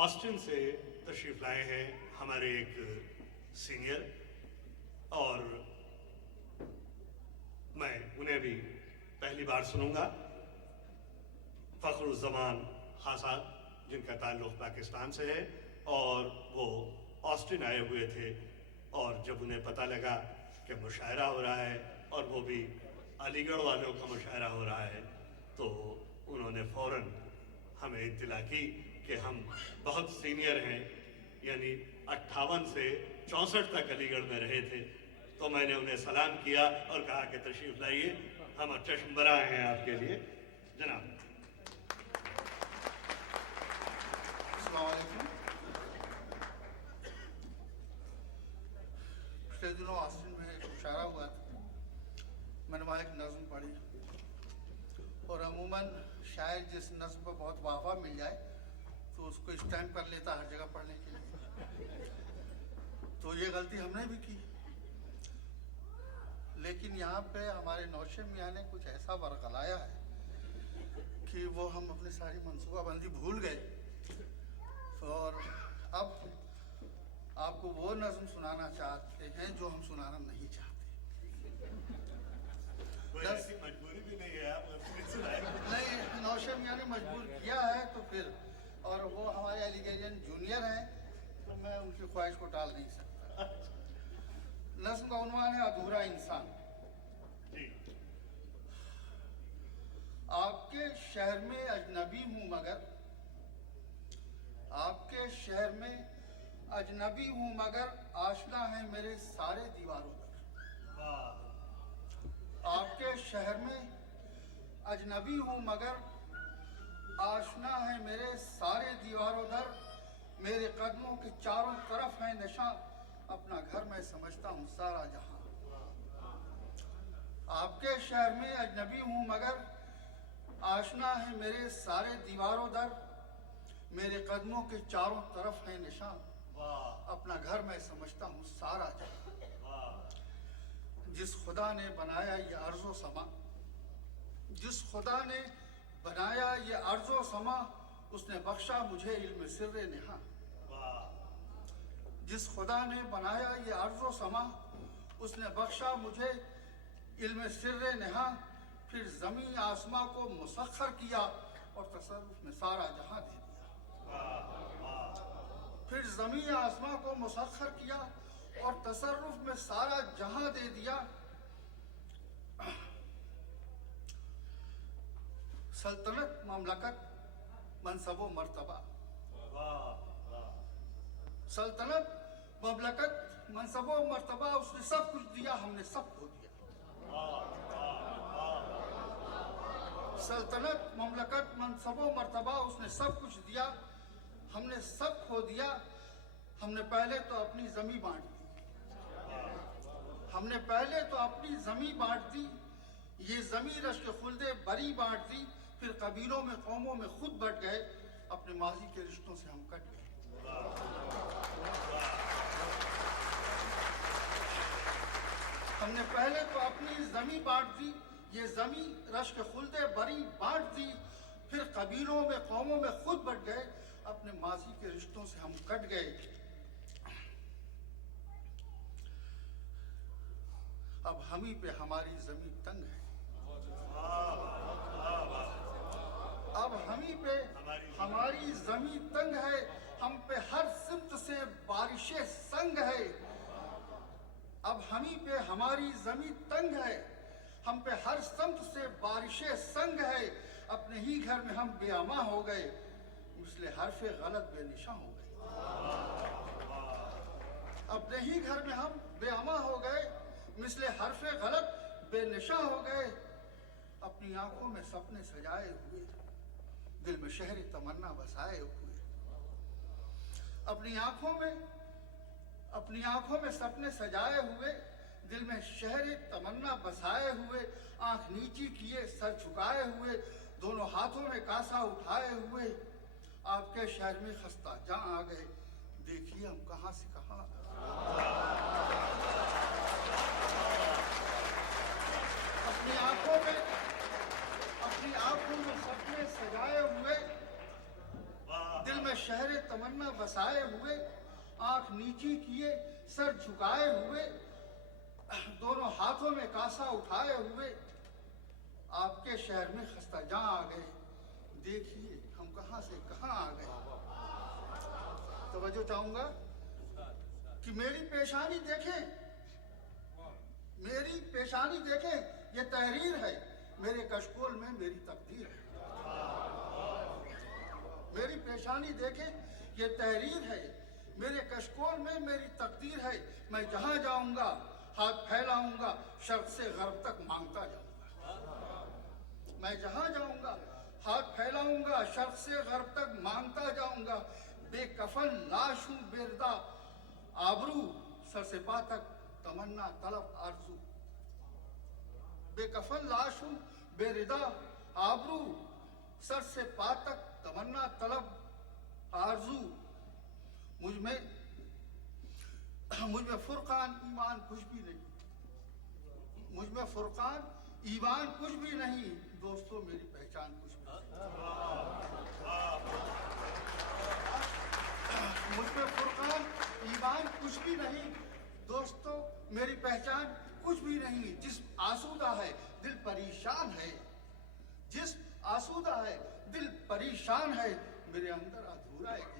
Austin से तशरीफ लाए हैं हमारे एक सीनियर, और मैं उन्हें भी पहली बार सुनूंगा। फ़खरुज़्ज़मान खान साहब, जिनका ताल्लुक़ पाकिस्तान से है और वो ऑस्टिन आए हुए थे, और जब उन्हें पता लगा कि मुशायरा हो रहा है और वो भी अलीगढ़ वालों का मुशायरा हो रहा है, तो उन्होंने फ़ौरन हमें इत्तला की कि हम बहुत सीनियर हैं, यानी 58 से 64 तक अलीगढ़ में रहे थे। तो मैंने उन्हें सलाम किया और कहा कि तशरीफ़ लाइए, हम चश्म बराह हैं आपके लिए। जनाब। अस्सलाम वालेकुम। पिछले दिनों ऑस्टिन में एक मुशायरा हुआ था, मैंने वहाँ एक नज़्म पढ़ी, और अमूमन शायर जिस नज़्म पर बहुत वाहवा मिल जाए तो उसको स्टैम्प कर लेता हर जगह पढ़ने के लिए। तो ये गलती हमने भी की, लेकिन यहाँ पे हमारे नौशे मियाँ ने कुछ ऐसा बरगलाया है कि वो हम अपनी सारी मनसूबाबंदी भूल गए। और अब आपको वो नज़्म सुनाना चाहते हैं जो हम सुनाना नहीं चाहते। कोई ऐसी मजबूरी भी नहीं है, आप अपनी सुनाएं। नहीं, नौशे मियाँ ने मजबूर किया है तो फिर, और वो हमारे एलिगेरियन जूनियर हैं, तो मैं उनकी ख्वाहिश को टाल नहीं सकता। नज़्म का उन्वान है अधूरा इंसान। जी। आपके शहर में अजनबी हूँ मगर, आपके शहर में अजनबी हूँ मगर आशना है मेरे सारे दीवारों पर। आपके शहर में अजनबी हूँ मगर आशना है मेरे सारे दीवारों दर, मेरे कदमों के चारों तरफ है निशान, अपना घर मैं समझता हूँ सारा जहां। आपके शहर में अजनबी हूँ मगर आशना है मेरे सारे दीवारों दर, मेरे कदमों के चारों तरफ है निशान, अपना घर मैं समझता हूँ सारा जहां। जिस खुदा ने बनाया ये अर्ज़ो समा, जिस खुदा ने बनाया ये अर्ज़ो समा, उसने बख्शा मुझे इल्म सिर्रे नेहा। जिस खुदा ने बनाया ये अर्ज़ो समा, उसने बख्शा मुझे इल्म सिर्रे नेहा, फिर ज़मीन आसमां को मुसख्खर किया और तसर्रुफ में सारा जहां दे दिया। फिर ज़मीन आसमां को मुसख्खर किया और तसर्रुफ में सारा जहां दे दिया। सल्तनत, ममलकत, मनसबो मर्तबा, सल्तनत, ममलकत, मनसबो मर्तबा, उसने सब कुछ दिया, हमने सब खो दिया। सल्तनत, ममलकत, मनसबो मर्तबा, उसने सब कुछ दिया, हमने सब खो दिया। हमने पहले तो अपनी जमी बांट दी, हमने पहले तो अपनी जमी बांट दी, ये जमी रश्क खुल्दे बरी बांट दी, फिर कबीलों में कौमों में खुद बट गए, अपने माजी के रिश्तों से हम कट गए। हमने पहले तो अपनी जमी बांट दी, ये जमी रश्क खुल्दे बरी बांट दी, फिर कबीलों में कौमों में खुद बट गए, अपने माजी के रिश्तों से हम कट गए। अब हम ही पे हमारी जमीन तंग है, अब हम ही पे हमारी जमीन तंग है, हम पे हर सिमत से बारिशें संग है। अब हम ही पे हमारी जमीन तंग है, हम पे हर सिमत से बारिशें संग है, अपने ही घर में हम बेअमा हो गए, इसलिए हरफे गलत बेनिशा हो गए। अपने ही घर में हम बेअमा हो गए, मिसले हरफे गलत बेनिशा हो गए। अपनी आंखों में सपने सजाए हुए, दिल में शहरी तमन्ना बसाए हुए, अपनी आंखों में सपने सजाए हुए, दिल में शहरी तमन्ना बसाए हुए, आंख नीची किए सर झुकाए हुए, दोनों हाथों में कासा उठाए हुए, आपके शहर में खस्ता जहां आ गए, देखिए हम कहां से कहां। अपनी आंखों में सपने सजाए हुए, दिल में शहर तमन्ना बसाए हुए, आंख नीची किए सर झुकाए हुए, दोनों हाथों में कासा उठाए हुए, आपके शहर में खस्ता जां आ गए। देखिए हम कहां से कहां आ गए। तवज्जो चाहूंगा कि मेरी पेशानी देखें, मेरी पेशानी देखें, ये तहरीर है, मेरे कशकोल में मेरी तकदीर है। मेरी पेशानी देखें, ये तहरीर है, मेरे कशकोल में मेरी तकदीर है। मैं जहां जाऊंगा हाथ फैलाऊंगा, शर्क से गर्ब तक मांगता जाऊंगा। मैं जहां जाऊंगा हाथ फैलाऊंगा, शर्क से गर्ब तक मांगता जाऊंगा। बेकफन लाश हूं बेरदा आबरू, सर से पा तक तमन्ना तलब आरज़ू। बेकफन लाश हूं बेरिदा आबरू, सर से पा तक तमन्ना तलब आरज़ू। मुझ में फुरकान ईमान कुछ भी नहीं, मुझ में फुरकान ईमान कुछ भी नहीं, दोस्तों मेरी पहचान कुछ भी नहीं। मुझ में फुरकान ईमान कुछ भी नहीं, दोस्तों मेरी पहचान कुछ भी नहीं। जिस्म आसूदा है दिल परेशान है, जिस्म आसूदा है दिल परेशान है, मेरे अंदर अधूरा है